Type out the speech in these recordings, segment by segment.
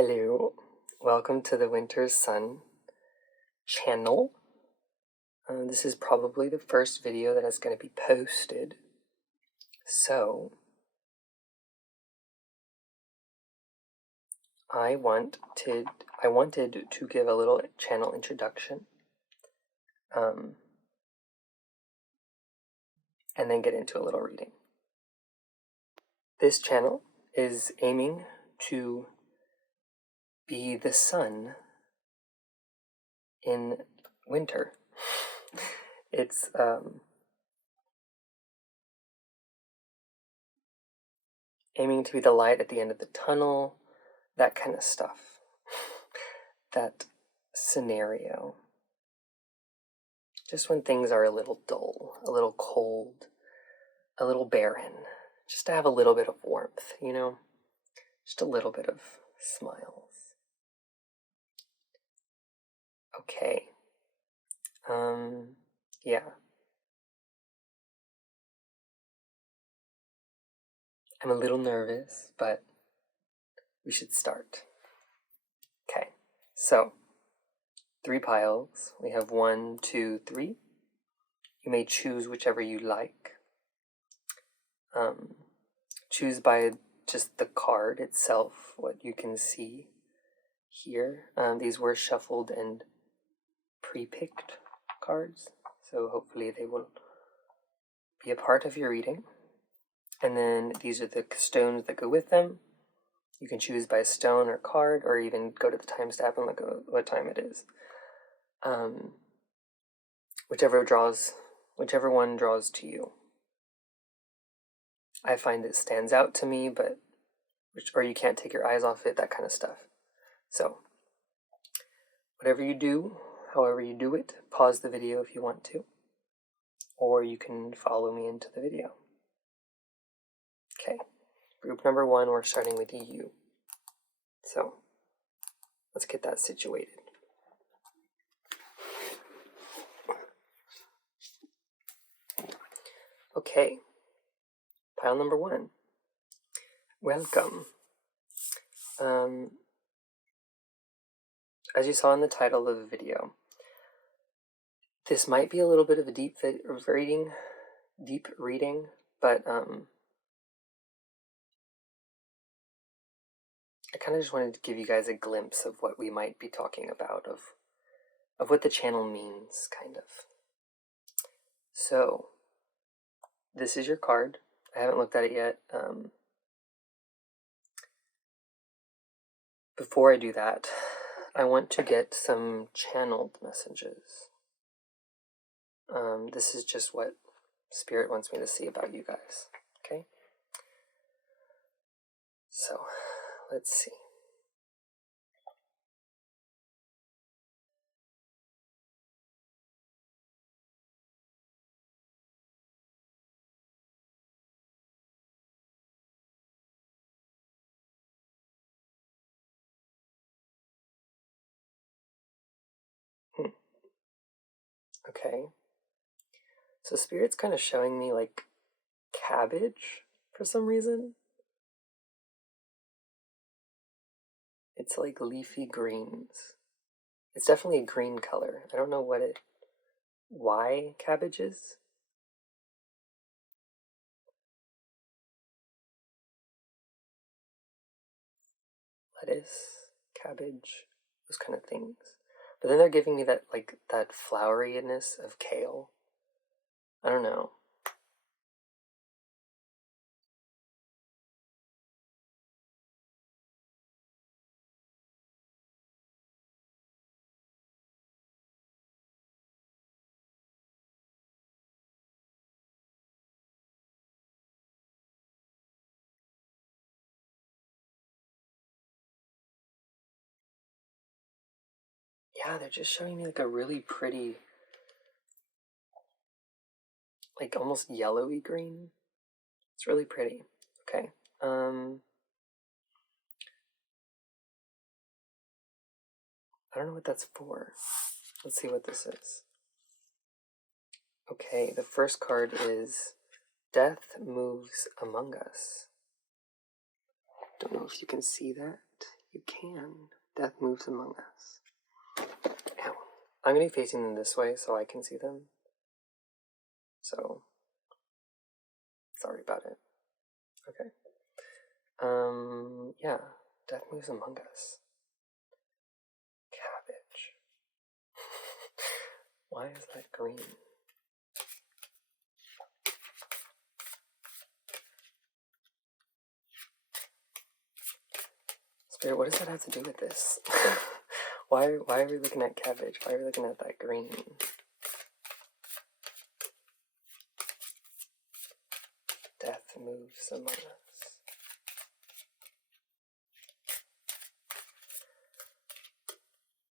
Hello, welcome to the Winter Sun channel. This is probably the first video that is going to be posted. So, I wanted to give a little channel introduction, and then get into a little reading. This channel is aiming to be the sun in winter. It's aiming to be the light at the end of the tunnel, that kind of stuff. That scenario. Just when things are a little dull, a little cold, a little barren. Just to have a little bit of warmth, you know? Just a little bit of smiles. Okay. Yeah. I'm a little nervous, but we should start. Okay, so 3 piles. We have 1, 2, 3. You may choose whichever you like. Choose by just the card itself, what you can see here. These were shuffled and pre-picked cards, so hopefully they will be a part of your reading. And then these are the stones that go with them. You can choose by stone or card, or even go to the time stamp and look at what time it is. Whichever one draws to you. I find it stands out to me, or you can't take your eyes off it, that kind of stuff. So, whatever you do, however you do it, pause the video if you want to, or you can follow me into the video. Okay, group number 1, we're starting with you. So, let's get that situated. Okay, pile number 1. Welcome. As you saw in the title of the video, this might be a little bit of a deep reading, but I kind of just wanted to give you guys a glimpse of what we might be talking about, of what the channel means, kind of. So, this is your card. I haven't looked at it yet. Before I do that, I want to get some channeled messages. This is just what Spirit wants me to see about you guys, okay? So, let's see. Okay. So Spirit's kind of showing me like cabbage for some reason. It's like leafy greens. It's definitely a green color. I don't know why cabbage is. Lettuce, cabbage, those kind of things. But then they're giving me that floweriness of kale. I don't know. Yeah, they're just showing me like a really pretty, like almost yellowy green. It's really pretty. Okay. I don't know what that's for. Let's see what this is. Okay, the first card is Death Moves Among Us. Don't know if you can see that You can. Death moves among us. Ow. I'm going to be facing them this way so I can see them. So, sorry about it. Okay. Yeah. Death moves among us. Cabbage. Why is that green? Spirit, what does that have to do with this? Why are we looking at cabbage? Why are we looking at that green? Death moves among us.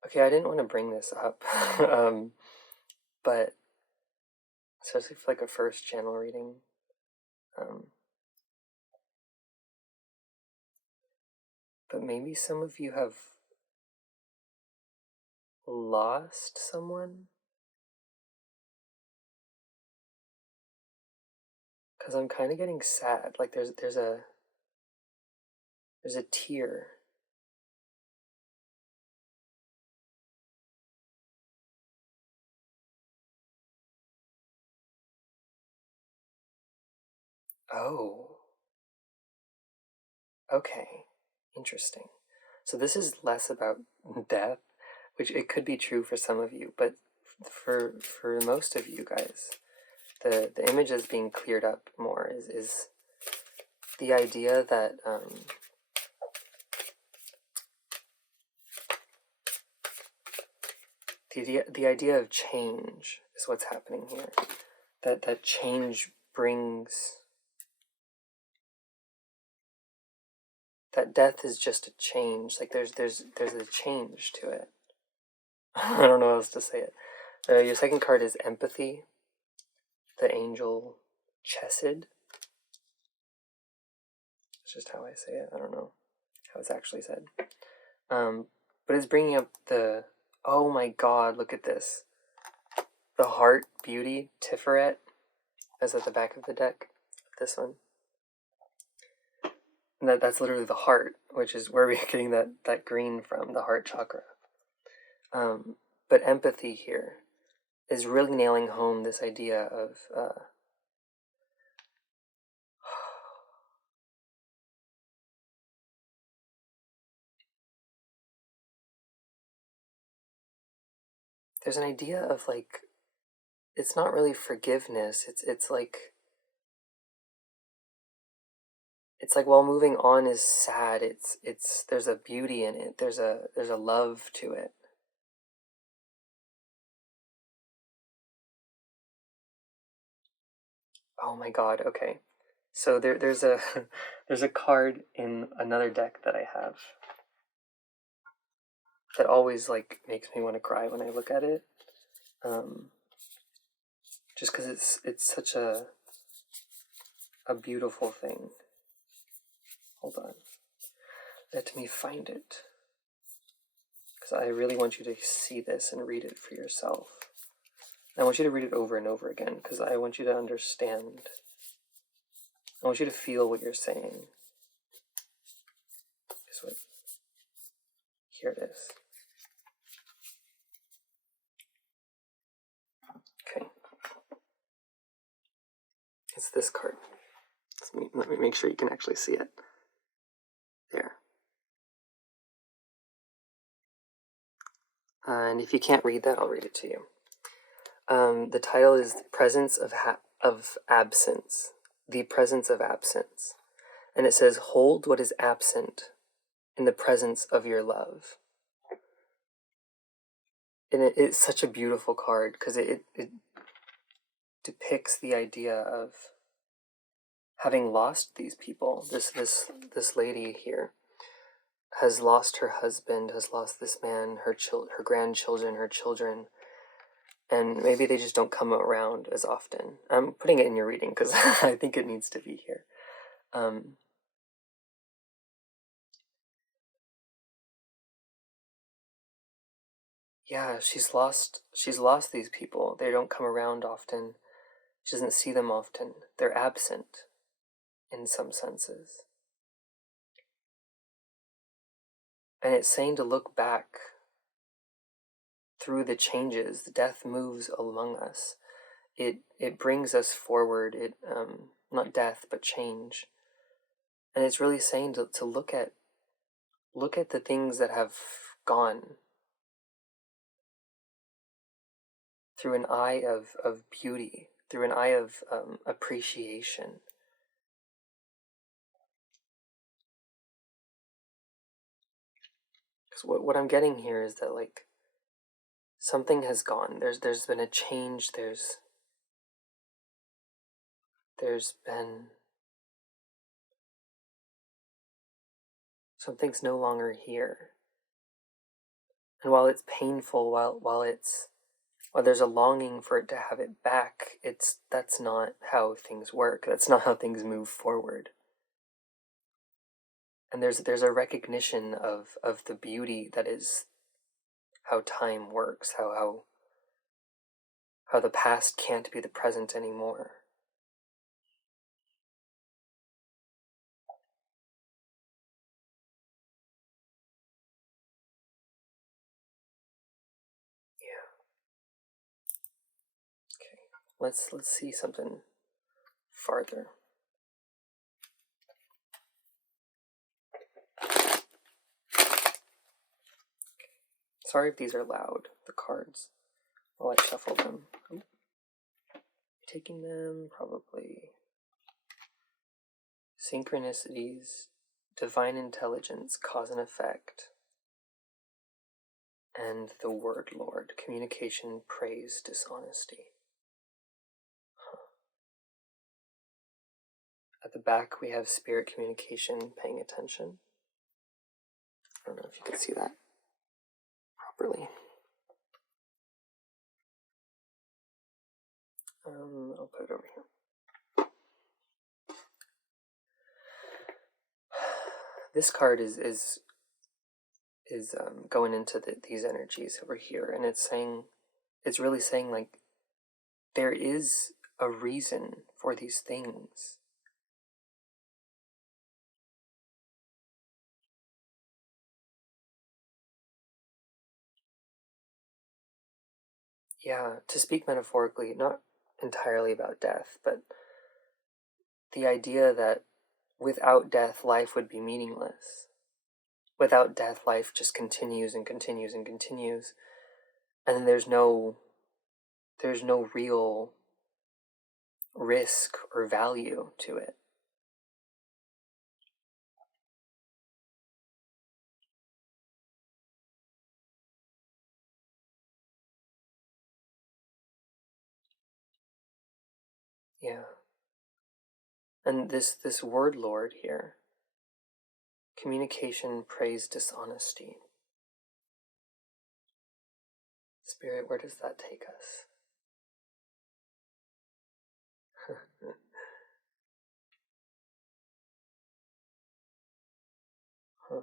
Okay, I didn't want to bring this up, but especially for like a first channel reading. But maybe some of you have lost someone? Because I'm kind of getting sad. Like there's a tear. Oh. Okay. Interesting. So this is less about death, which it could be true for some of you, but for most of you guys, the image that's being cleared up more is the idea that the idea of change is what's happening here. That change brings, that death is just a change. Like there's a change to it. I don't know how else to say it. Your second card is empathy. The angel Chesed. It's just how I say it. I don't know how it's actually said. But it's bringing up the, oh my god, look at this. The heart beauty Tiferet is at the back of the deck. This one. And that's literally the heart, which is where we're getting that green from, the heart chakra. But empathy here is really nailing home this idea of there's an idea of like, it's not really forgiveness. It's like while moving on is sad, it's there's a beauty in it. There's a love to it. Oh my god, okay. So there's a there's a card in another deck that I have that always like makes me want to cry when I look at it. Just because it's such a beautiful thing. Hold on. Let me find it. Because I really want you to see this and read it for yourself. I want you to read it over and over again because I want you to understand. I want you to feel what you're saying. Here it is. Okay. It's this card. Let me make sure you can actually see it. There. And if you can't read that, I'll read it to you. The title is The Presence of Absence. The Presence of Absence. And it says, hold what is absent in the presence of your love. And it's such a beautiful card because it depicts the idea of having lost these people. This lady here has lost her husband, has lost this man, her grandchildren, her children, and maybe they just don't come around as often. I'm putting it in your reading because I think it needs to be here. Yeah, she's lost these people. They don't come around often. She doesn't see them often. They're absent in some senses. And it's saying to look back through the changes. Death moves among us. It brings us forward. It not death, but change. And it's really saying to look at the things that have gone through an eye of beauty, through an eye of appreciation. Because what I'm getting here is that, like, something has gone. There's been a change. There's been something's no longer here. And while it's painful, while there's a longing for it to have it back, that's not how things work. That's not how things move forward. And there's a recognition of the beauty that is how time works, how the past can't be the present anymore. Yeah. Okay. Let's see something farther. Sorry if these are loud, the cards, while I shuffle them. Taking them, probably. Synchronicities, divine intelligence, cause and effect, and the word Lord, communication, praise, dishonesty. At the back we have spirit communication, paying attention. I don't know if you can see that properly. I'll put it over here. This card is going into these energies over here, and it's really saying, like, there is a reason for these things. Yeah, to speak metaphorically, not entirely about death, but the idea that without death, life would be meaningless. Without death, life just continues and continues and continues, and then there's no real risk or value to it. Yeah. And this word Lord here, communication, praise, dishonesty. Spirit, where does that take us? Huh.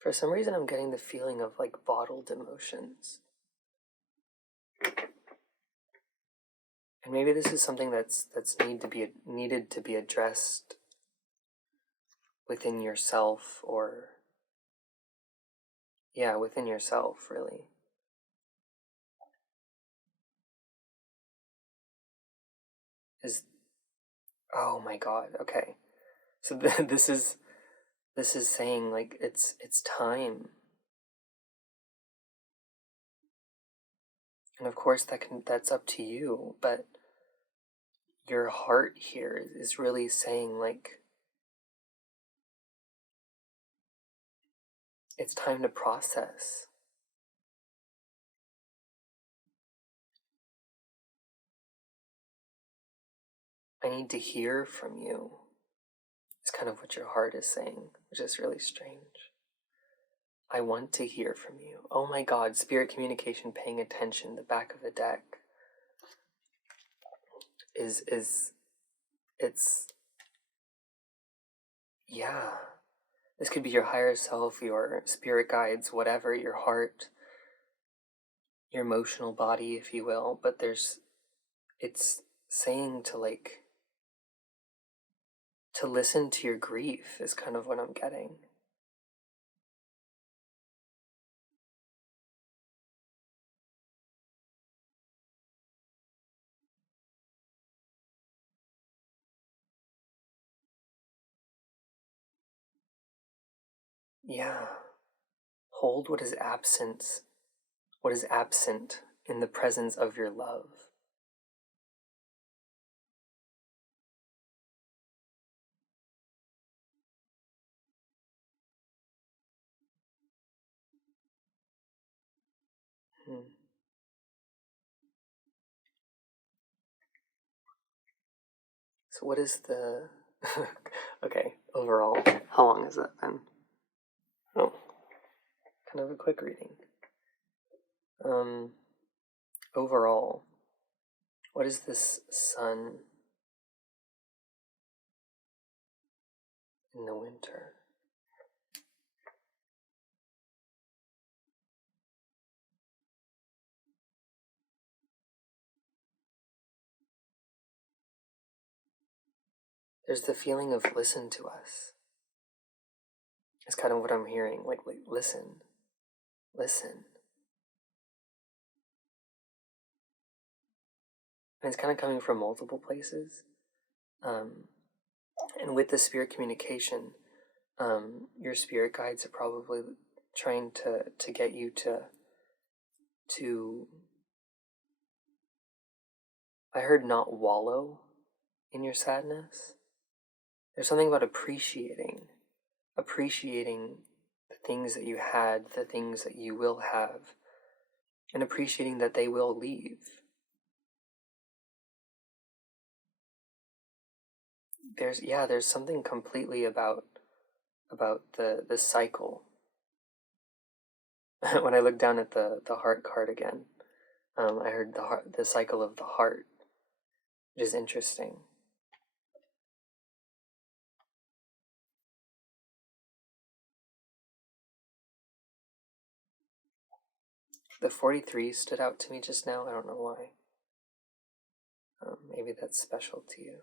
For some reason, I'm getting the feeling of, like, bottled emotions. And maybe this is something that's needed to be addressed within yourself, or yeah, within yourself, really. Oh my God. Okay. So this is saying, like, it's time. And of course that's up to you, but your heart here is really saying, like, it's time to process. I need to hear from you. It's kind of what your heart is saying, which is really strange. I want to hear from you. Oh my God, spirit communication, paying attention, the back of the deck it's, yeah. This could be your higher self, your spirit guides, whatever, your heart, your emotional body, if you will, but it's saying to, like, listen to your grief is kind of what I'm getting. Yeah. Hold what is absent in the presence of your love. Hmm. So what is the okay, overall, how long has that been? Oh, kind of a quick reading. Overall, what is this sun in the winter? There's the feeling of listen to us. It's kind of what I'm hearing, like listen, listen. And it's kind of coming from multiple places. And with the spirit communication, your spirit guides are probably trying to get you to I heard not wallow in your sadness. There's something about appreciating the things that you had, the things that you will have, and appreciating that they will leave. There's something completely about the cycle. When I look down at the heart card again, I heard the cycle of the heart, which is interesting. The 43 stood out to me just now. I don't know why. Maybe that's special to you.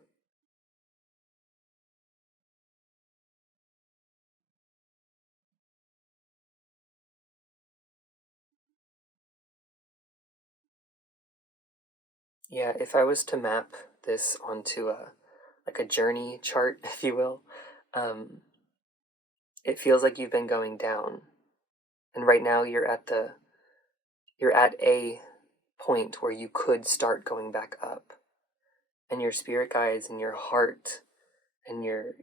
Yeah, if I was to map this onto a journey chart, if you will, it feels like you've been going down, and right now you're at a point where you could start going back up, and your spirit guides and your heart and your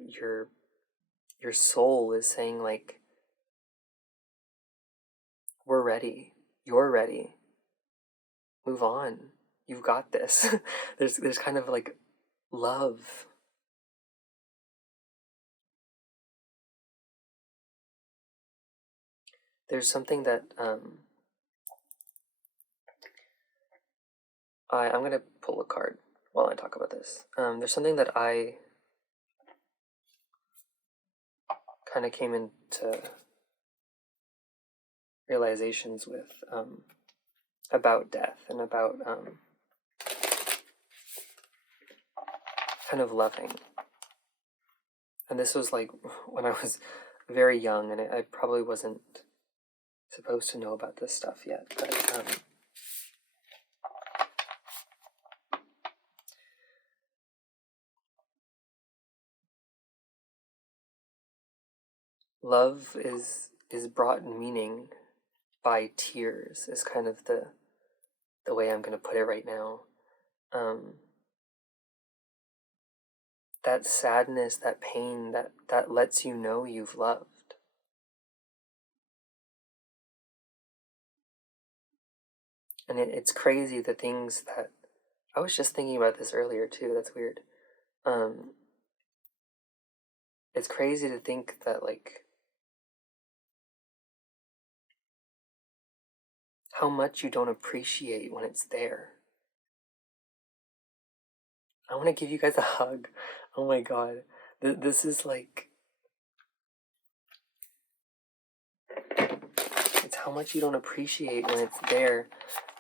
soul is saying, like, we're ready, you're ready, move on, you've got this. There's kind of like love. There's something that I'm going to pull a card while I talk about this. There's something that I kind of came into realizations with about death and about kind of loving. And this was like when I was very young, and I probably wasn't supposed to know about this stuff yet, but love is brought in meaning by tears is kind of the way I'm going to put it right now. That sadness, that pain, that lets you know you've loved. And it's crazy the things that I was just thinking about this earlier too. That's weird. It's crazy to think that, like, how much you don't appreciate when it's there. I want to give you guys a hug. Oh my god. This is like, it's how much you don't appreciate when it's there,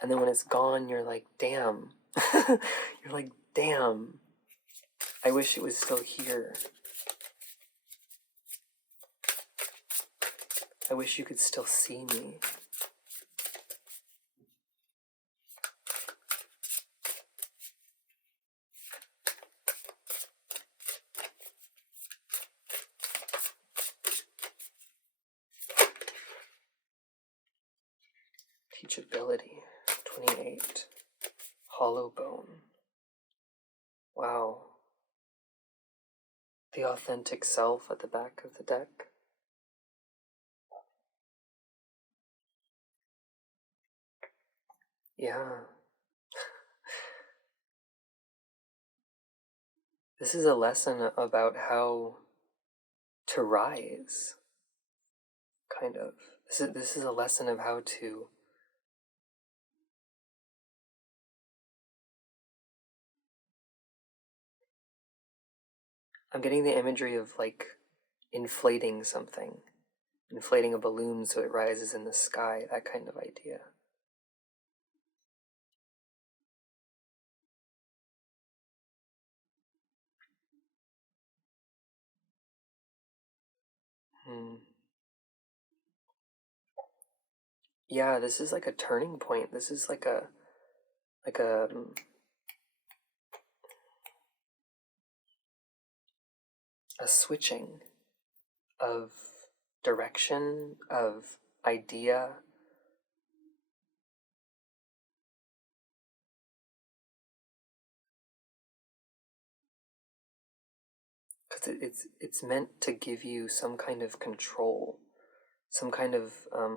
and then when it's gone, you're like, damn. You're like, damn. I wish it was still here. I wish you could still see me. Teachability, 28. Hollow bone. Wow. The authentic self at the back of the deck. Yeah. This is a lesson about how to rise, kind of. This is a lesson of how to I'm getting the imagery of like inflating something, inflating a balloon so it rises in the sky, that kind of idea. Yeah, this is like a turning point. This is like a switching of direction, of idea. Because it's meant to give you some kind of control, some kind of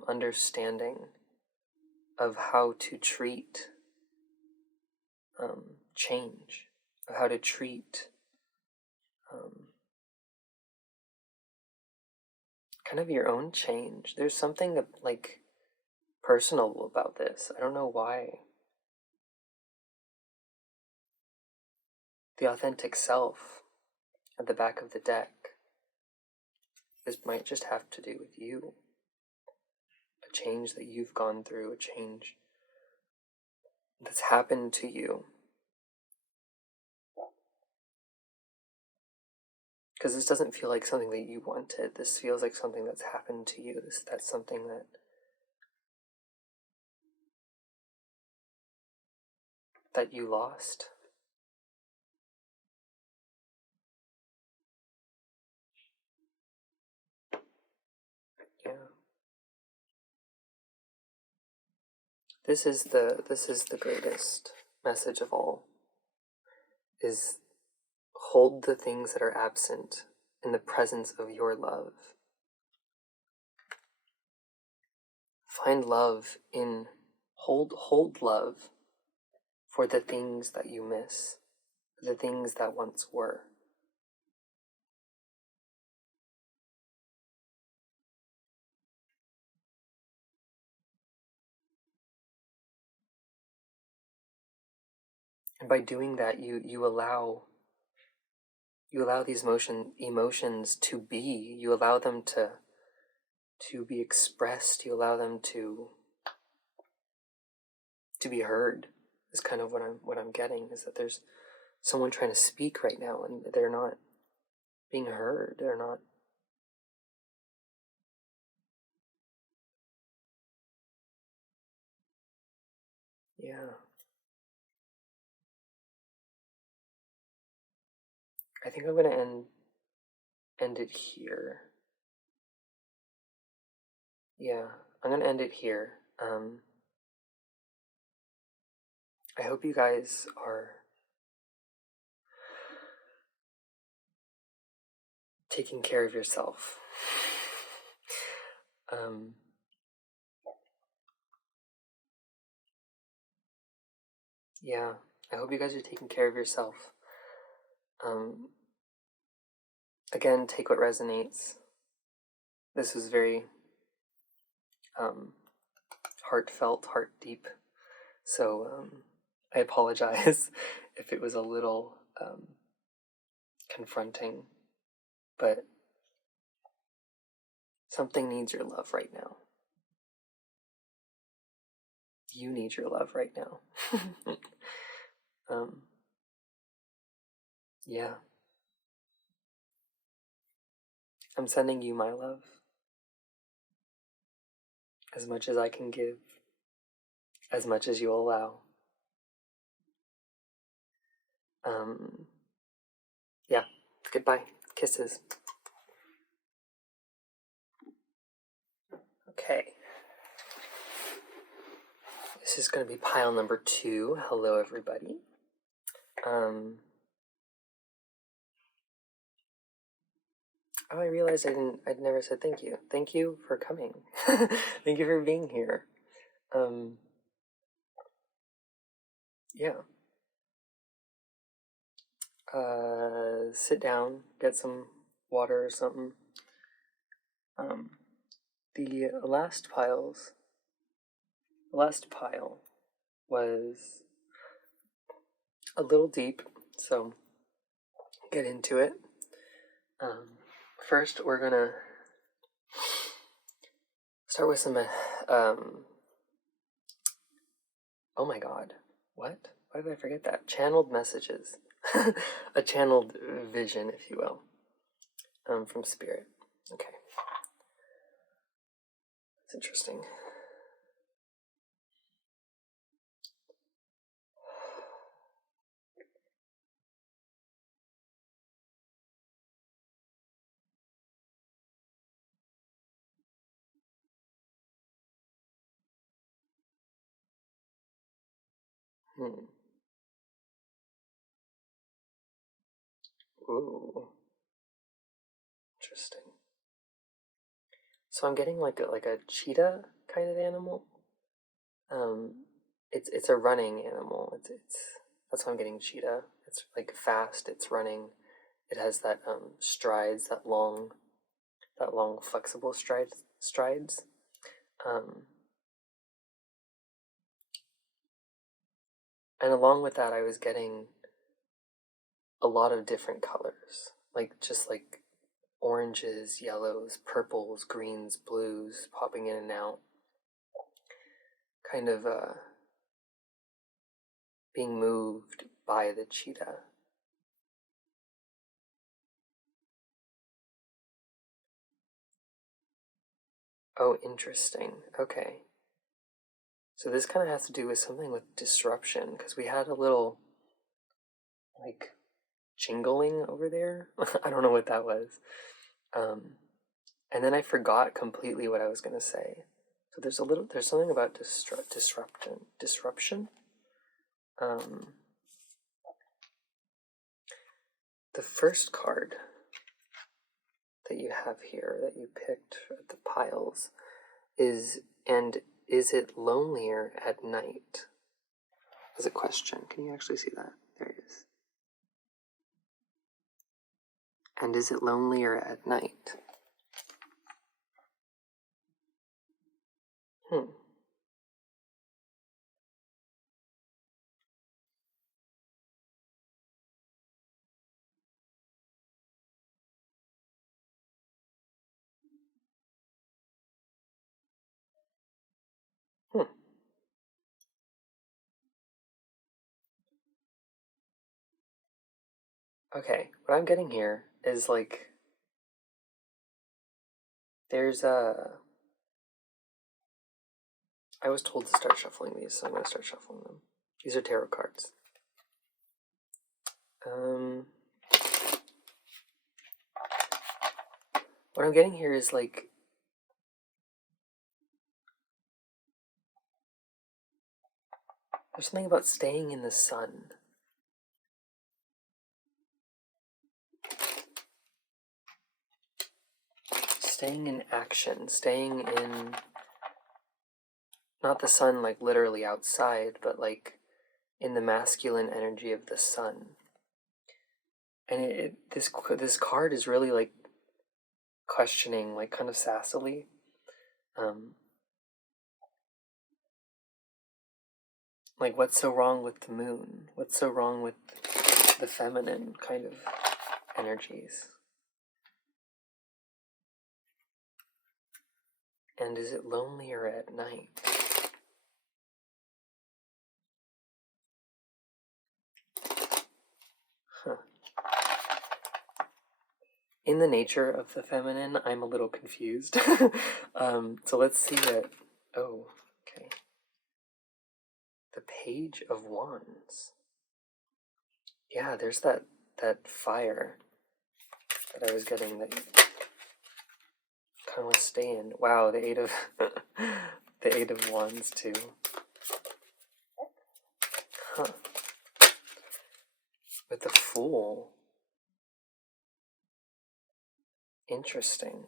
understanding of how to treat change, of how to treat kind of your own change. There's something like personal about this. I don't know why. The authentic self at the back of the deck. This might just have to do with you. A change that you've gone through, a change that's happened to you. Because this doesn't feel like something that you wanted. This feels like something that's happened to you. That's something that you lost. Yeah. This is the greatest message of all. Is hold the things that are absent in the presence of your love. Find love in hold love for the things that you miss, the things that once were. And by doing that, you allow these emotions to be. You allow them to be expressed. You allow them to be heard. Is kind of what I'm getting, is that there's someone trying to speak right now and they're not being heard. They're not. Yeah. I think I'm gonna end it here. Yeah, I'm gonna end it here. I hope you guys are taking care of yourself. Yeah, I hope you guys are taking care of yourself. Again, take what resonates. This was very heartfelt, heart deep. So I apologize if it was a little confronting, but something needs your love right now. You need your love right now. Yeah. I'm sending you my love. as much as I can give, as much as you'll allow. Yeah, goodbye. Kisses. Okay. This is going to be pile number 2. Hello, everybody. Oh, I realized I'd never said thank you. Thank you for coming. Thank you for being here. Yeah. Sit down, get some water or something. The last pile was a little deep, so get into it. First, we're gonna start with some, oh my god, what? Why did I forget that? Channeled messages. A channeled vision, if you will, from spirit. Okay. It's interesting. Ooh. Interesting. So I'm getting like a cheetah kind of animal. It's a running animal. It's that's why I'm getting cheetah. It's like fast. It's running. It has that strides, that long flexible strides. And along with that, I was getting a lot of different colors, like just like oranges, yellows, purples, greens, blues, popping in and out, kind of being moved by the cheetah. Oh, interesting. Okay. So this kind of has to do with something with disruption, because we had a little, like, jingling over there. I don't know what that was. And then I forgot completely what I was going to say. So there's something about disruption. The first card that you have here that you picked at the piles is, and is it lonelier at night? As a question. Can you actually see that? There it is. And is it lonelier at night? Okay, what I'm getting here is like, I was told to start shuffling these, so I'm going to start shuffling them. These are tarot cards. What I'm getting here is like, there's something about staying in the sun. Staying in action, staying in, not the sun like literally outside, but like in the masculine energy of the sun. And this card is really like questioning, like kind of sassily. Like, what's so wrong with the moon? What's so wrong with the feminine kind of energies? And is it lonelier at night? Huh. In the nature of the feminine, I'm a little confused. So let's see what Oh, okay. The Page of Wands. Yeah, there's that fire that I was getting that kind of want to stay in. Wow, the Eight of the Eight of Wands too. Huh. With the Fool. Interesting.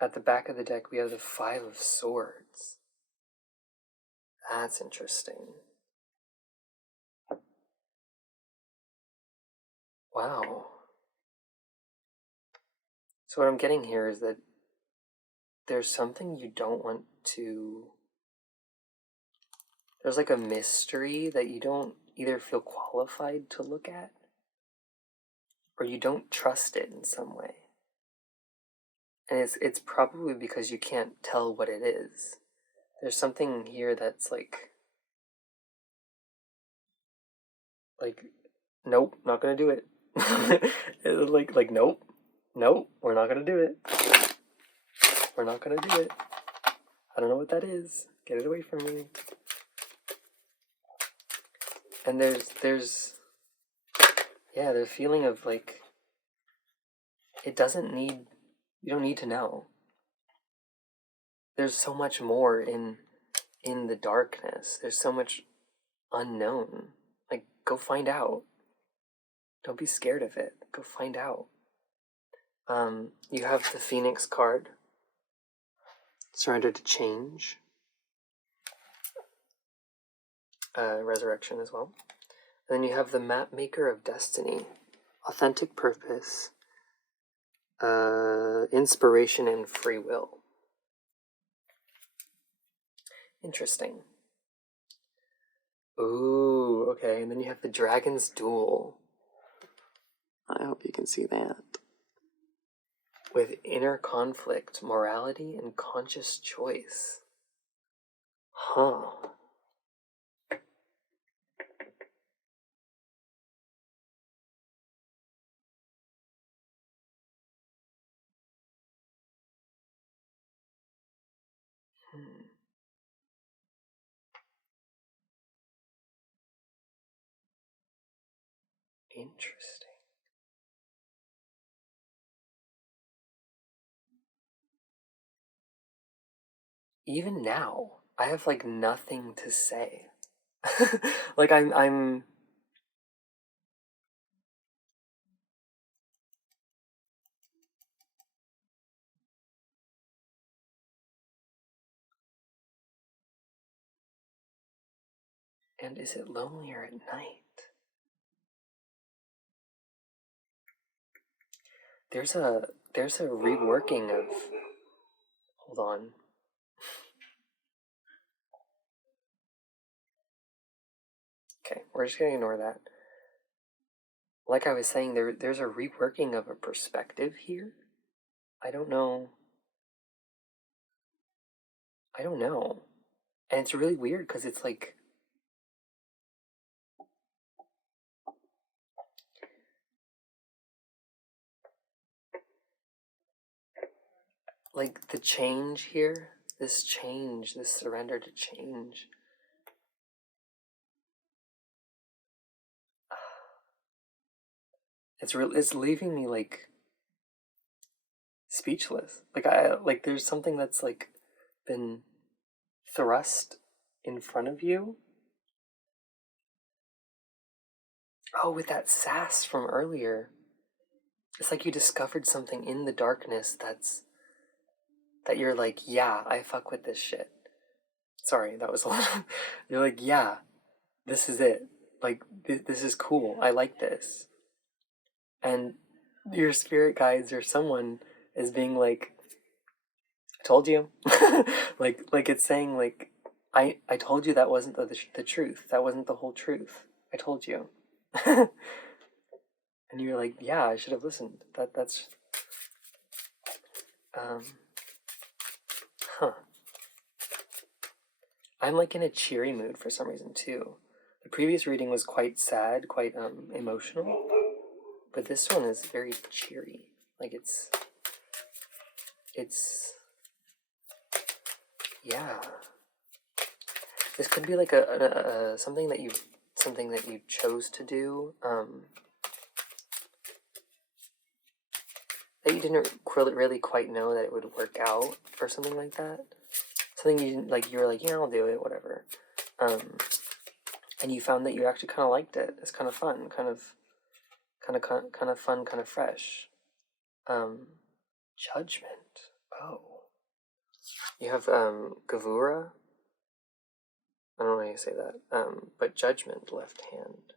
At the back of the deck, we have the Five of Swords. That's interesting. Wow. So what I'm getting here is that there's something you don't want to... There's like a mystery that you don't either feel qualified to look at, or you don't trust it in some way. And it's probably because you can't tell what it is. There's something here that's like, nope, not gonna do it. like, nope, we're not gonna do it. We're not gonna do it. I don't know what that is. Get it away from me. And there's the feeling of like, you don't need to know. There's so much more in the darkness. There's so much unknown. Like, go find out. Don't be scared of it. Go find out. You have the Phoenix card. Surrender to change. Resurrection as well. And then you have the Map Maker of Destiny. Authentic purpose. Inspiration and free will. Interesting. Ooh, okay. And then you have the Dragon's Duel. I hope you can see that. With inner conflict, morality, and conscious choice. Huh. Interesting. Even now, I have like nothing to say. Like I'm And is it lonelier at night? There's a reworking of, hold on. Okay, we're just gonna ignore that. Like I was saying, there's a reworking of a perspective here. I don't know. And it's really weird because it's like, the change here, this surrender to change. It's leaving me like speechless. There's something that's like been thrust in front of you. Oh, with that sass from earlier. It's like you discovered something in the darkness that you're like, yeah, I fuck with this shit. Sorry, that was a lot. You're like, yeah, this is it. Like, this is cool. I like this. And your spirit guides or someone is being like, I told you. like it's saying like, I told you that wasn't the truth. That wasn't the whole truth. I told you. And you're like, yeah, I should have listened. That's huh. I'm like in a cheery mood for some reason too. The previous reading was quite sad, quite emotional, but this one is very cheery. Like it's Yeah. This could be like a something that you chose to do, that you didn't really quite know that it would work out, or something like that. Something you didn't, like, you were like, yeah, I'll do it, whatever. And you found that you actually kind of liked it. It's kind of fun, kind of fun, kind of fresh. Judgment. Oh. You have Gavura. I don't know how you say that. But judgment, left hand.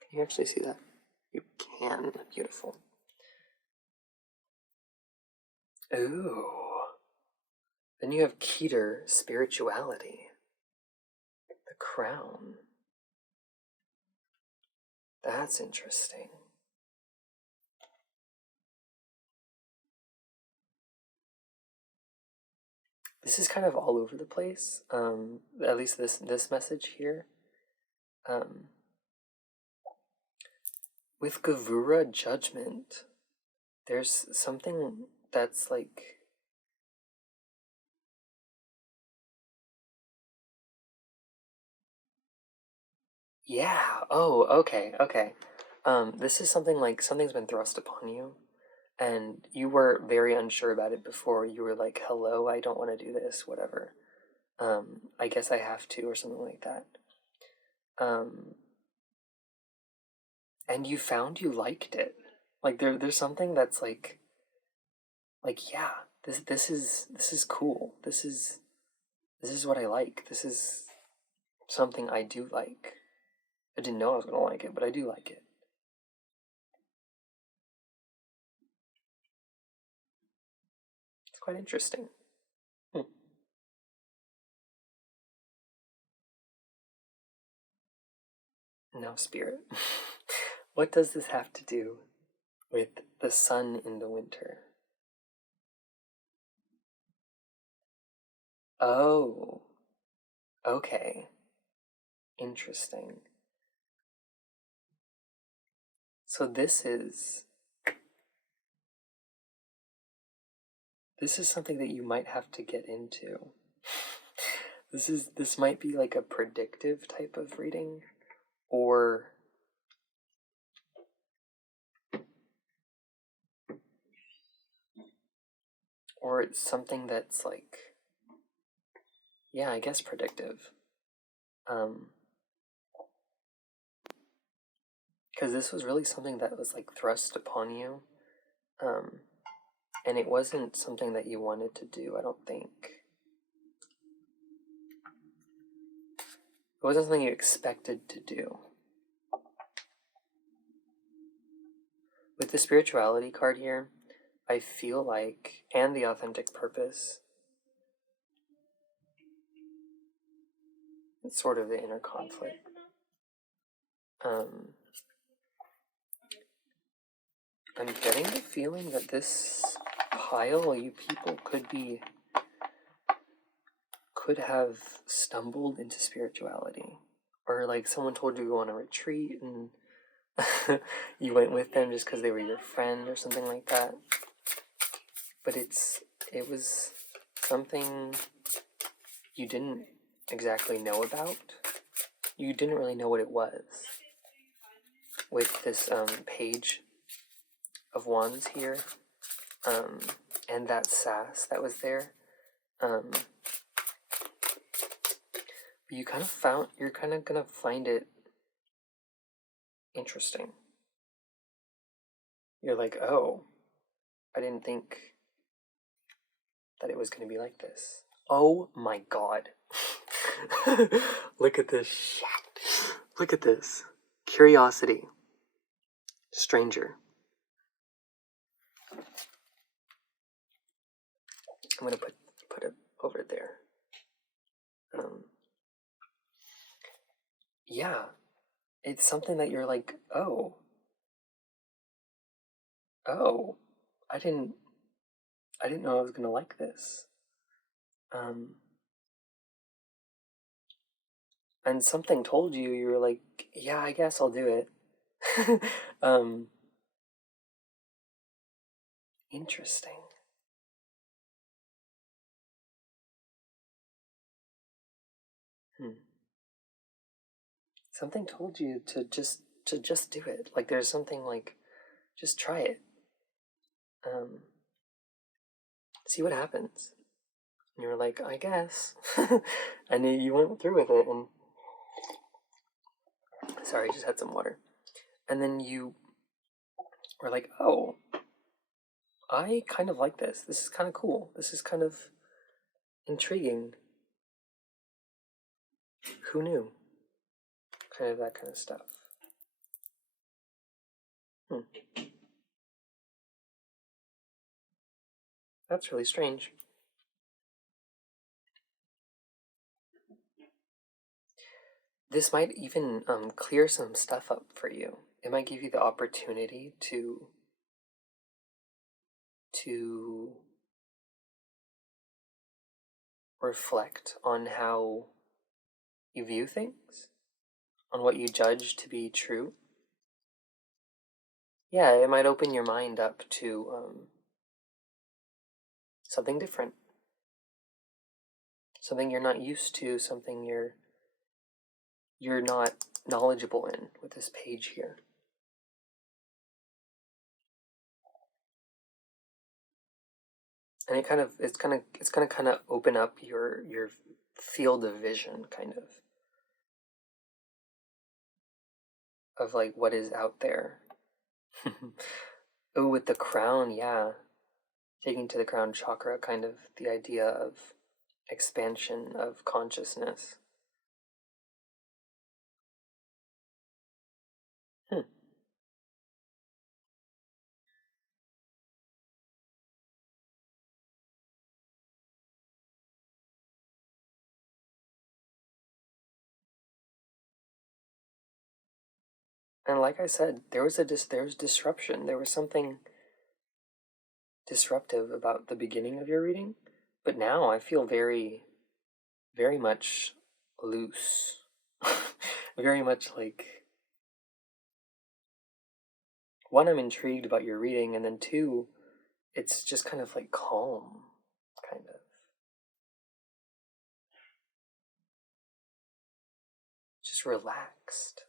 Can you actually see that? You can. Beautiful. Ooh. Then you have Keter, spirituality. The crown. That's interesting. This is kind of all over the place. At least this message here. With Gavura judgment, there's something that's like, yeah. Oh, okay, okay. This is something like something's been thrust upon you, and you were very unsure about it before. You were like, "Hello, I don't want to do this. Whatever. I guess I have to," or something like that. And you found you liked it. Like there's something that's like, yeah, this is cool. This is what I like. This is something I do like. I didn't know I was gonna like it, but I do like it. It's quite interesting. Now, Spirit, what does this have to do with the sun in the winter? Oh, okay. Interesting. So this is something that you might have to get into. This might be like a predictive type of reading, or it's something that's like, yeah, I guess predictive. Because this was really something that was like thrust upon you, and it wasn't something that you wanted to do, I don't think. It wasn't something you expected to do. With the spirituality card here, I feel like, and the authentic purpose, it's sort of the inner conflict. I'm getting the feeling that this pile, you people could have stumbled into spirituality. Or like someone told you to go on a retreat and you went with them just because they were your friend or something like that. But it was something you didn't exactly know about. You didn't really know what it was. With this page of wands here, and that sass that was there, you're kind of gonna find it interesting. You're like, oh, I didn't think that it was gonna be like this. Oh my god. Look at this shit. Look at this. Curiosity. Stranger. I'm gonna put it over there. Yeah, it's something that you're like, oh, I didn't know I was gonna like this. And something told you, you were like, yeah, I guess I'll do it. Interesting. Something told you to just do it. Like there's something like, just try it. See what happens. And you were like, I guess. And you went through with it, and sorry, I just had some water. And then you were like, oh, I kind of like this. This is kind of cool. This is kind of intriguing. Who knew? Kind of that kind of stuff. That's really strange. This might even clear some stuff up for you. It might give you the opportunity to reflect on how you view things, on what you judge to be true. Yeah, it might open your mind up to something different, something you're not used to, something you're not knowledgeable in with this page here. And it's gonna kind of open up your field of vision, kind of like what is out there. Oh, with the crown, yeah. Taking to the crown chakra, kind of the idea of expansion of consciousness. And like I said, there was disruption. There was something disruptive about the beginning of your reading, but now I feel very, very much loose. Very much like, one, I'm intrigued about your reading, and then two, it's just kind of like calm, kind of. Just relaxed.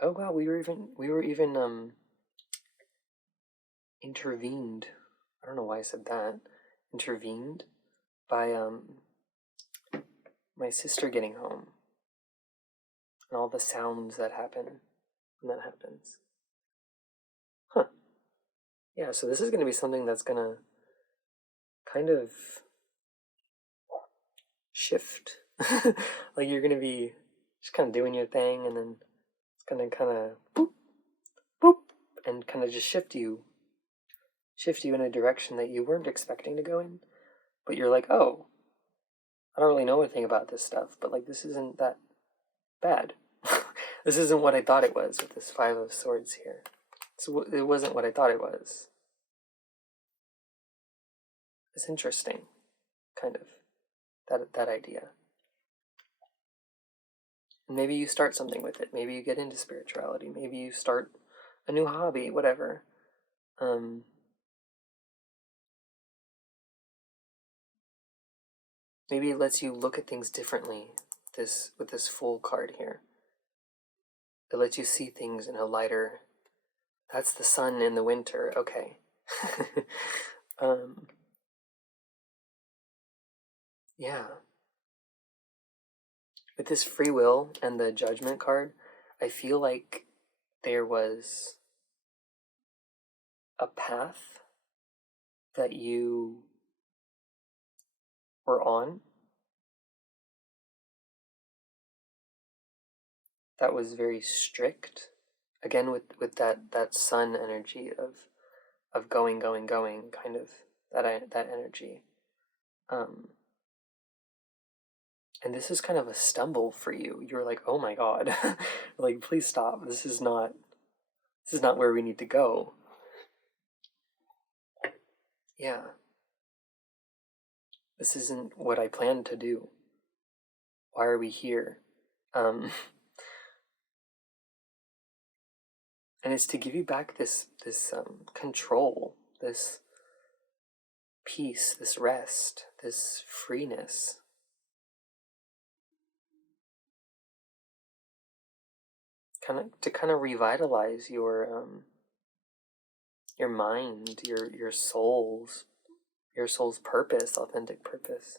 Oh wow, we were even intervened. I don't know why I said that. Intervened by my sister getting home. And all the sounds that happen when that happens. Huh. Yeah, so this is gonna be something that's gonna kind of shift. Like you're gonna be just kind of doing your thing, and then it's gonna kind of boop, boop, and kind of just shift you in a direction that you weren't expecting to go in. But you're like, oh, I don't really know anything about this stuff, but like this isn't that bad. This isn't what I thought it was with this Five of Swords here. So it wasn't what I thought it was. It's interesting, kind of, that idea. Maybe you start something with it. Maybe you get into spirituality. Maybe you start a new hobby, whatever. Maybe it lets you look at things differently. With this full card here, it lets you see things in a lighter. That's the sun in the winter. Okay. Yeah. With this free will and the judgment card, I feel like there was a path that you were on that was very strict. Again, with that sun energy of going, kind of that energy. And this is kind of a stumble for you. You're like, oh my god, like please stop. This is not where we need to go. Yeah. This isn't what I planned to do. Why are we here? And it's to give you back this control, this peace, this rest, this freeness. Kind of revitalize your mind, your soul's purpose, authentic purpose.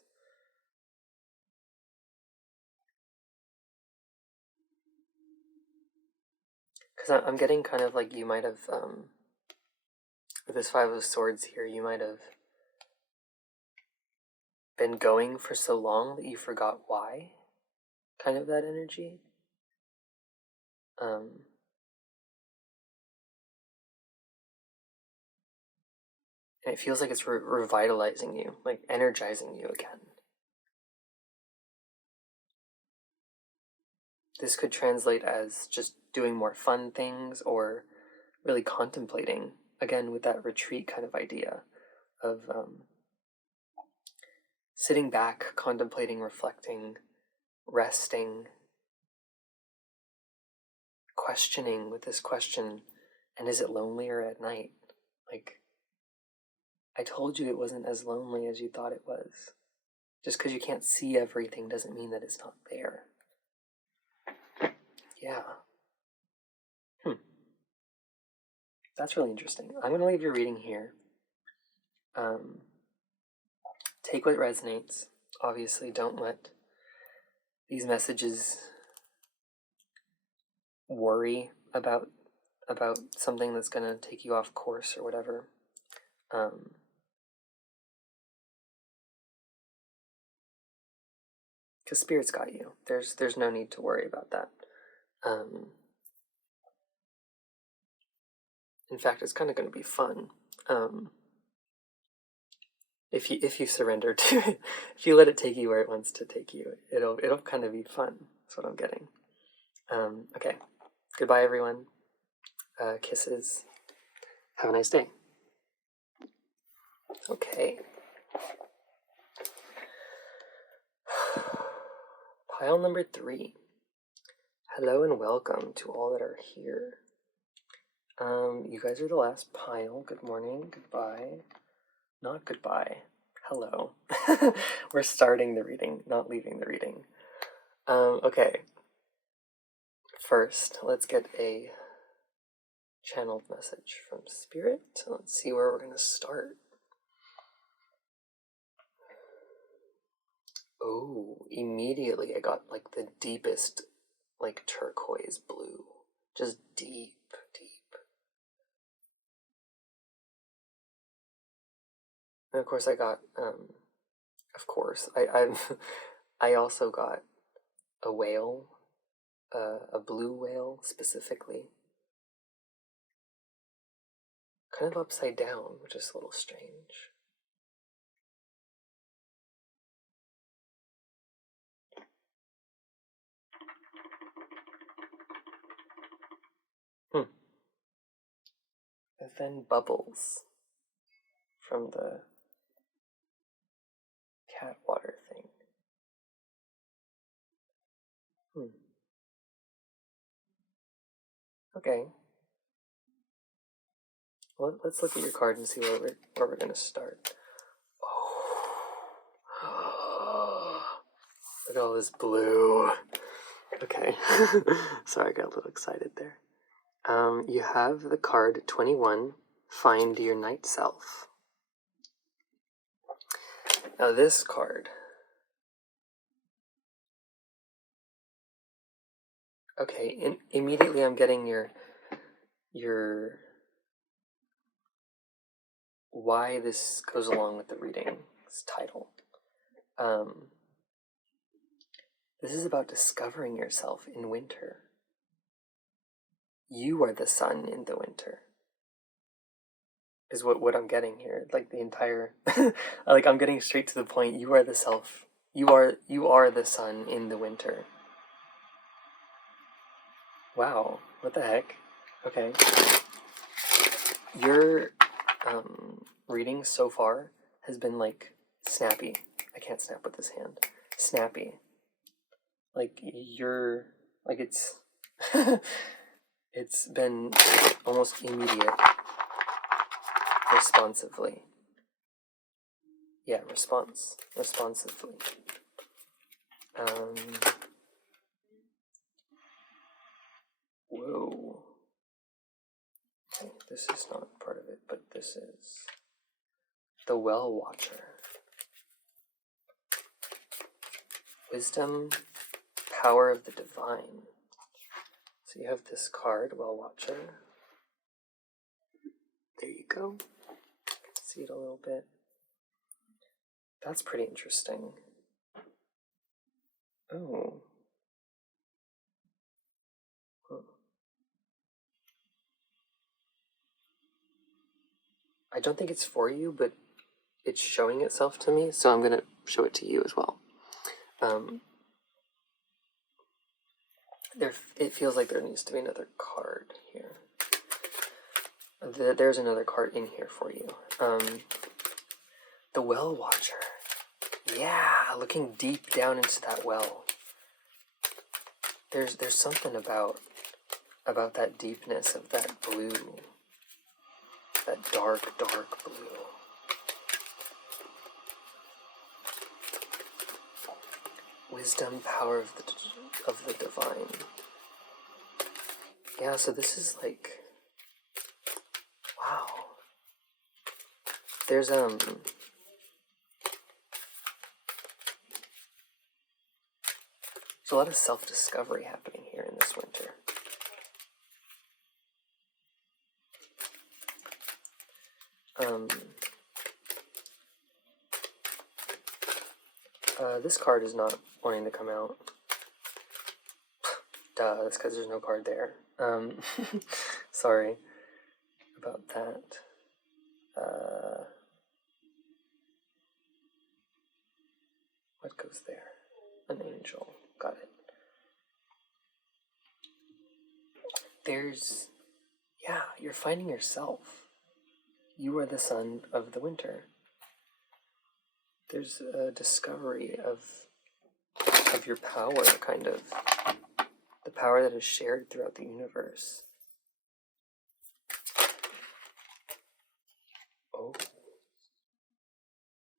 Because I'm getting kind of like you might have, with this Five of Swords here, you might have been going for so long that you forgot why, kind of that energy. And it feels like it's revitalizing you, like energizing you again. This could translate as just doing more fun things or really contemplating, again, with that retreat kind of idea of sitting back, contemplating, reflecting, resting, questioning with this question, and is it lonelier at night? Like, I told you it wasn't as lonely as you thought it was. Just because you can't see everything doesn't mean that it's not there. Yeah. That's really interesting. I'm going to leave your reading here. Take what resonates. Obviously, don't let these messages worry about something that's going to take you off course or whatever. Because Spirit's got you. There's no need to worry about that. In fact, it's kind of going to be fun. If you surrender to it, if you let it take you where it wants to take you, it'll kind of be fun. That's what I'm getting. Okay. Goodbye, everyone. Kisses. Have a nice day. Okay. Pile number 3. Hello and welcome to all that are here. You guys are the last pile. Good morning. Goodbye. Not goodbye. Hello. We're starting the reading, not leaving the reading. Okay. First, let's get a channeled message from Spirit. Let's see where we're going to start. Oh, immediately I got like the deepest, like turquoise blue. Just deep. And of course I got, I also got a whale, a blue whale specifically. Kind of upside down, which is a little strange. And then bubbles from the cat water thing. Okay. Well, let's look at your card and see where we're going to start. Oh. Look at all this blue. Okay. Sorry, I got a little excited there. You have the card 21, Find Your Night Self. Now this card. Okay, immediately I'm getting your why this goes along with the reading's title. This is about discovering yourself in winter. You are the sun in the winter. Is what I'm getting here. Like the entire like I'm getting straight to the point. You are the self. You are the sun in the winter. Wow, what the heck? Okay. Your reading so far has been like snappy. I can't snap with this hand. Snappy. Like you're like it's It's been almost immediate, responsively. Yeah, responsively. Whoa. Okay, this is not part of it, but this is the Well Watcher. Wisdom, power of the divine. So you have this card, Well Watcher. There you go. You can see it a little bit. That's pretty interesting. Oh. Huh. I don't think it's for you, but it's showing itself to me, so I'm going to show it to you as well. It feels like there needs to be another card here. There's another card in here for you. The Well Watcher. Yeah, looking deep down into that well. There's something about that deepness of that blue. That dark, dark blue. Wisdom, power of the divine. Yeah, so this is like, wow. There's a lot of self-discovery happening here in this winter. This card is not wanting to come out. Duh, that's because there's no card there. Sorry about that. What goes there? An angel. Got it. You're finding yourself. You are the sun of the winter. There's a discovery of your power, kind of. The power that is shared throughout the universe. Oh.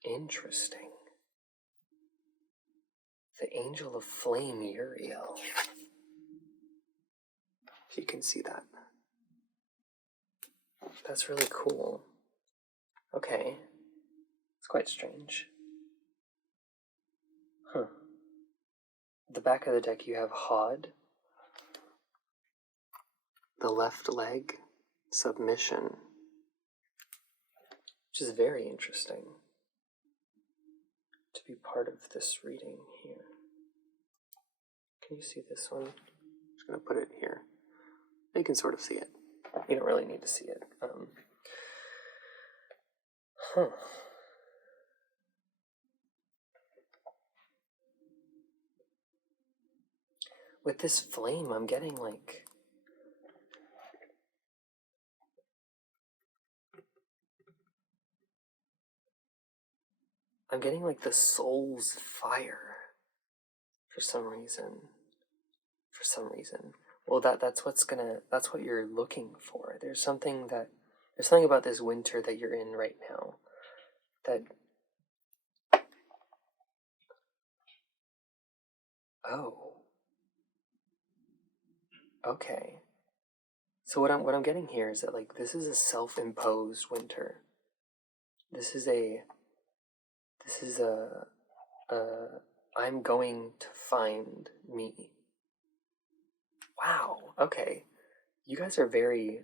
Interesting. The angel of flame, Uriel. If you can see that. That's really cool. Okay. It's quite strange. Huh. At the back of the deck you have Hod. The left leg. Submission. Which is very interesting to be part of this reading here. Can you see this one? I'm just going to put it here. You can sort of see it. You don't really need to see it. With this flame, I'm getting like... I'm getting like the soul's fire. For some reason. Well, that's what you're looking for. There's something about this winter that you're in right now that... Oh. Okay. So what I'm getting here is that like this is a self-imposed winter. This is a I'm going to find me. Wow. Okay. You guys are very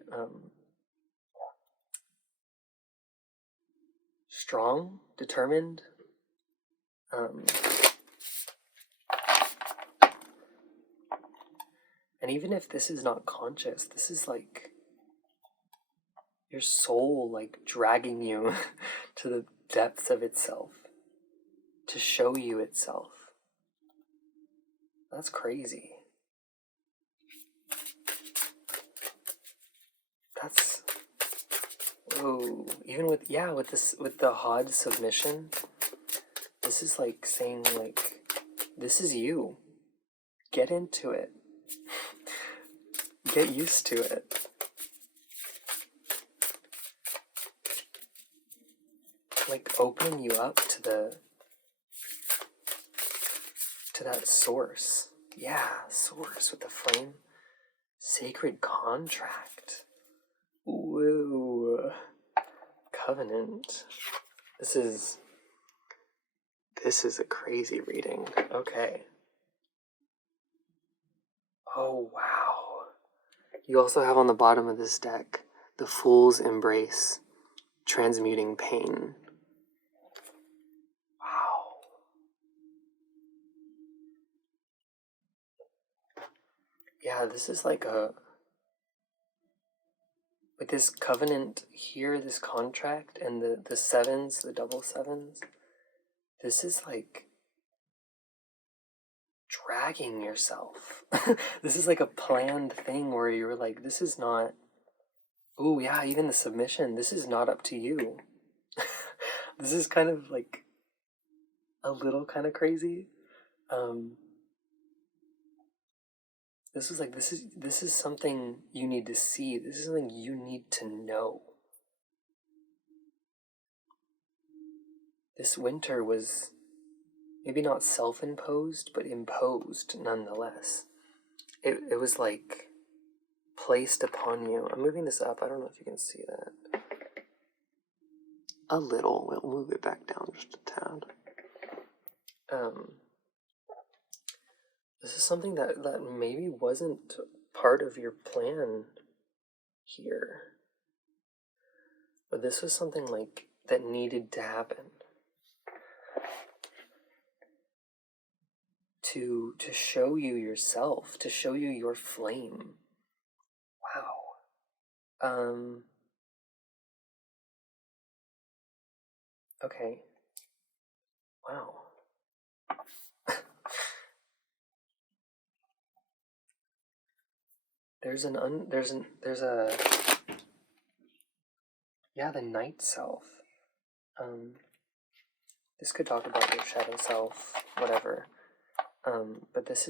strong, determined. And even if this is not conscious, this is like your soul like dragging you to the depths of itself to show you itself. That's crazy. That's... Whoa. Even with the Hod submission, this is like saying like, this is you. Get into it. get used to it. Like opening you up to that source. Yeah, source with the flame. Sacred contract. Woo. Covenant. This is a crazy reading. Okay. Oh, wow. You also have on the bottom of this deck the Fool's Embrace, transmuting pain. Wow. Yeah, this is like with this covenant here, this contract, and the sevens, the double sevens, this is like dragging yourself. This is like a planned thing where you're like, this is not, oh yeah, even the submission, this is not up to you. This is kind of like a little kind of crazy. This is something you need to see. This is something you need to know. This winter was maybe not self-imposed, but imposed nonetheless. It was like placed upon you. I'm moving this up. I don't know if you can see that. A little. We'll move it back down just a tad. This is something that maybe wasn't part of your plan here. But this was something like that needed to happen. To show you yourself, to show you your flame. Wow. Okay. Wow. There's the night self. This could talk about your shadow self, whatever. But this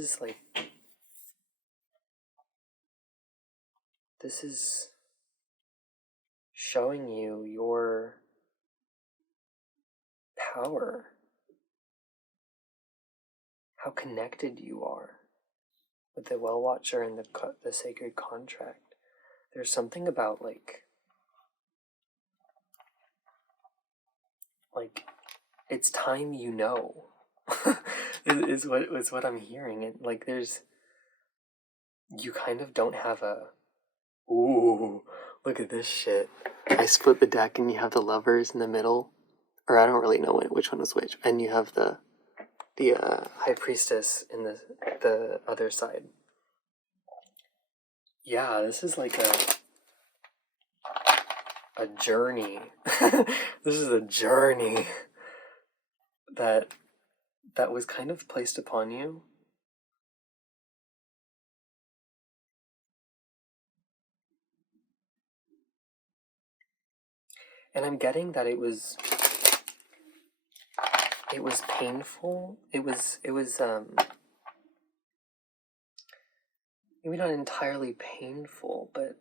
is showing you your power, how connected you are with the Well Watcher and the sacred contract. There's something about like it's time, you know. is what I'm hearing. And like you kind of don't have ooh, look at this shit. I split the deck and you have the Lovers in the middle, or I don't really know which one was which, and you have the High Priestess in the other side. Yeah, this is like a journey. This is a journey that was kind of placed upon you. And I'm getting that it was painful. It was maybe not entirely painful, but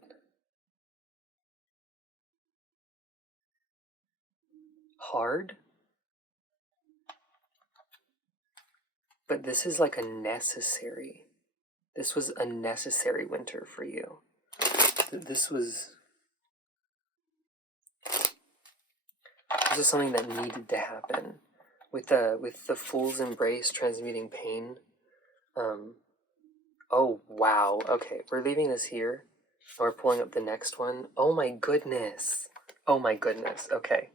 hard. But this is like this was a necessary winter for you. This was something that needed to happen. With the Fool's Embrace, transmuting pain. Oh wow. Okay, we're leaving this here. We're pulling up the next one. Oh my goodness. Oh my goodness. Okay.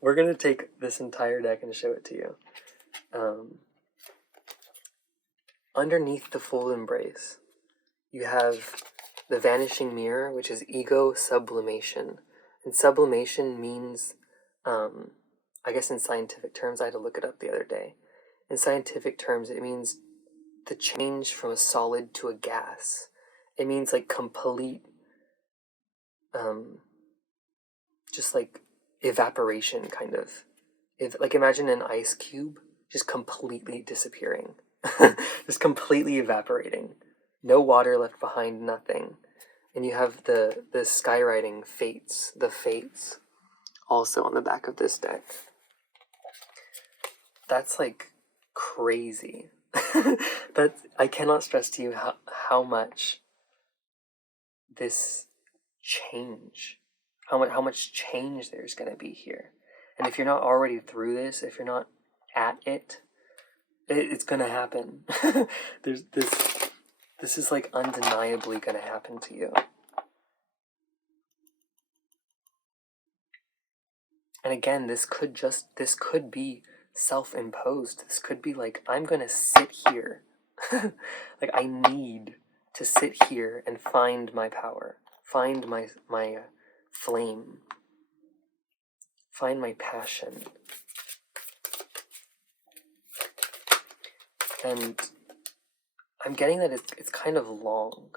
We're gonna take this entire deck and show it to you. Underneath the Full Embrace, you have the Vanishing Mirror, which is ego sublimation. And sublimation means, I guess in scientific terms, I had to look it up the other day. In scientific terms, it means the change from a solid to a gas. It means like complete, just like evaporation, kind of. Like imagine an ice cube just completely disappearing, just completely evaporating. No water left behind, nothing. And you have the skywriting fates, the fates, also on the back of this deck. That's like crazy. But I cannot stress to you how much this change, how much change there's going to be here. And if you're not already through this, if you're not at it, it's going to happen. There's this is like undeniably going to happen to you. And again, this could be self-imposed. This could be like, I'm going to sit here. Like, I need to sit here and find my power, find my flame, find my passion. And I'm getting that it's kind of long.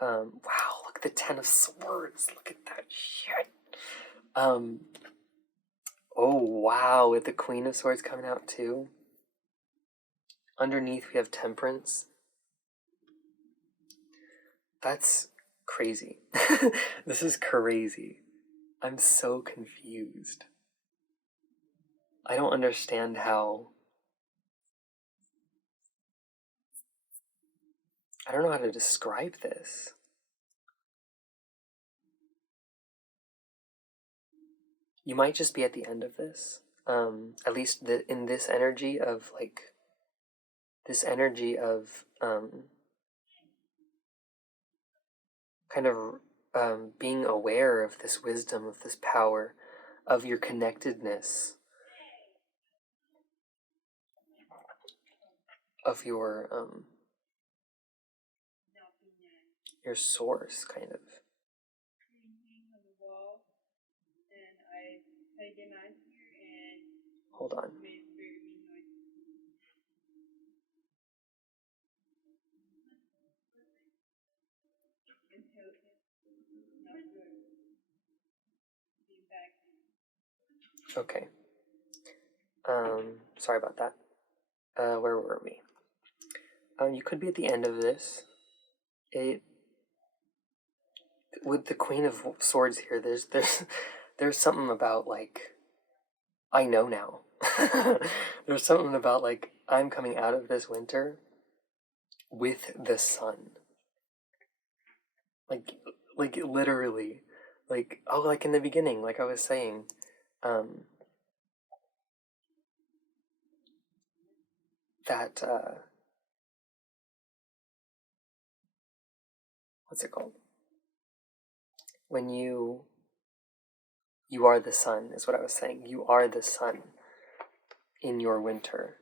Wow, look at the Ten of Swords. Look at that shit. Oh wow, with the Queen of Swords coming out too. Underneath we have Temperance. That's crazy. This is crazy. I'm so confused. I don't understand how... I don't know how to describe this. You might just be at the end of this. At least in this energy of like... This energy of kind of being aware of this wisdom, of this power, of your connectedness, of your source, kind of. Hold on. Okay. Sorry about that. Where were we? You could be at the end of this. With the Queen of Swords here, there's something about like, I know now. There's something about like, I'm coming out of this winter with the sun. Like literally, like in the beginning, like I was saying, that what's it called? When you are the sun, is what I was saying. You are the sun in your winter.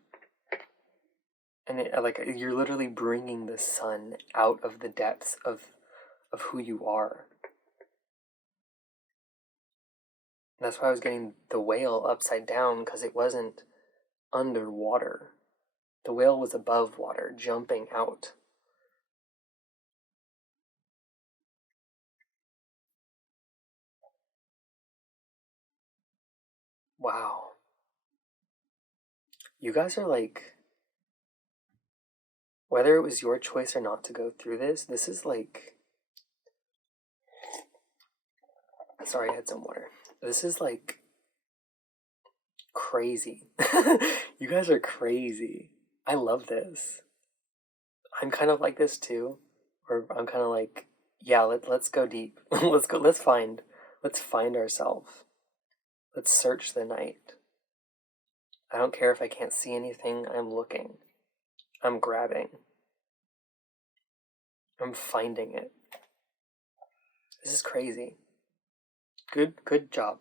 And you're literally bringing the sun out of the depths of who you are. And that's why I was getting the whale upside down, because it wasn't underwater. The whale was above water, jumping out. Wow. You guys are like, whether it was your choice or not to go through this is like, sorry, I had some water. This is like crazy. You guys are crazy. I love this. I'm kind of like this too. Or I'm kind of like, yeah, let's go deep. let's find ourselves. Let's search the night. I don't care if I can't see anything, I'm looking. I'm grabbing. I'm finding it. This is crazy. Good job.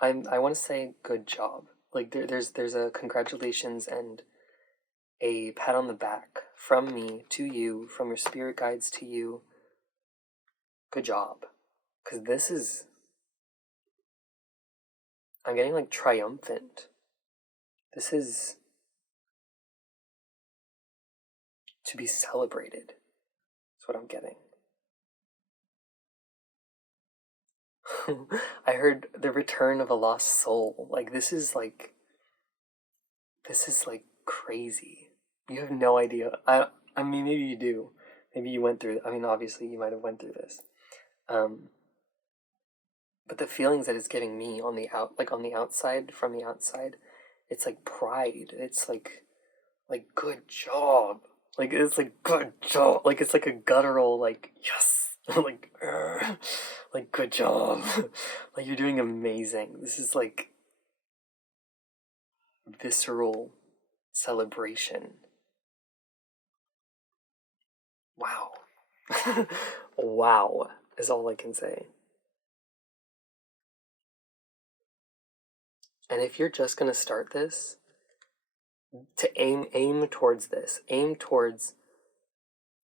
I want to say good job. Like there's a congratulations and a pat on the back from me to you, from your spirit guides to you. Good job. Because this is... I'm getting like triumphant. This is to be celebrated. That's what I'm getting. I heard the return of a lost soul. Like this is like crazy. You have no idea. I mean, maybe you do. Maybe you went through, I mean, obviously you might have went through this. But the feelings that it's giving me on the on the outside, from the outside, it's like pride. It's like good job. Like it's like good job. Like it's like a guttural like yes. Like like good job. Like you're doing amazing. This is like visceral celebration. Wow. Wow is all I can say. And if you're just gonna start this, to aim towards this. Aim towards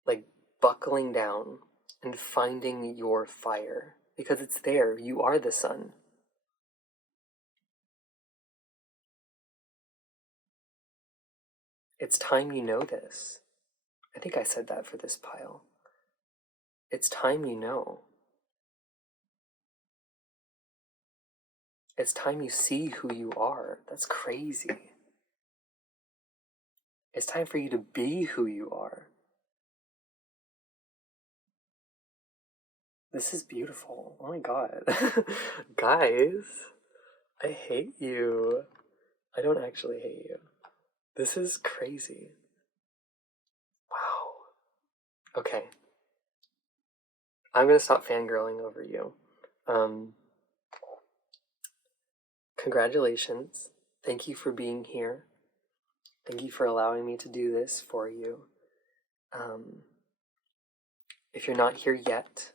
like buckling down and finding your fire. Because it's there. You are the sun. It's time you know this. I think I said that for this pile. It's time you know. It's time you see who you are. That's crazy. It's time for you to be who you are. This is beautiful. Oh my god. Guys, I hate you. I don't actually hate you. This is crazy. Wow. Okay. I'm gonna stop fangirling over you. Congratulations. Thank you for being here. Thank you for allowing me to do this for you. If you're not here yet,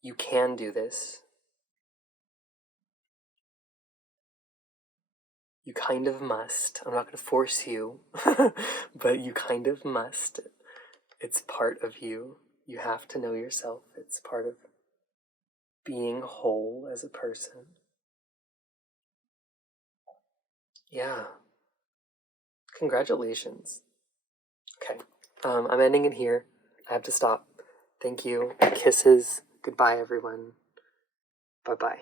you can do this. You kind of must. I'm not going to force you, but you kind of must. It's part of you. You have to know yourself. It's part of being whole as a person. Yeah. Congratulations. Okay. I'm ending it here. I have to stop. Thank you. Kisses. Goodbye, everyone. Bye-bye.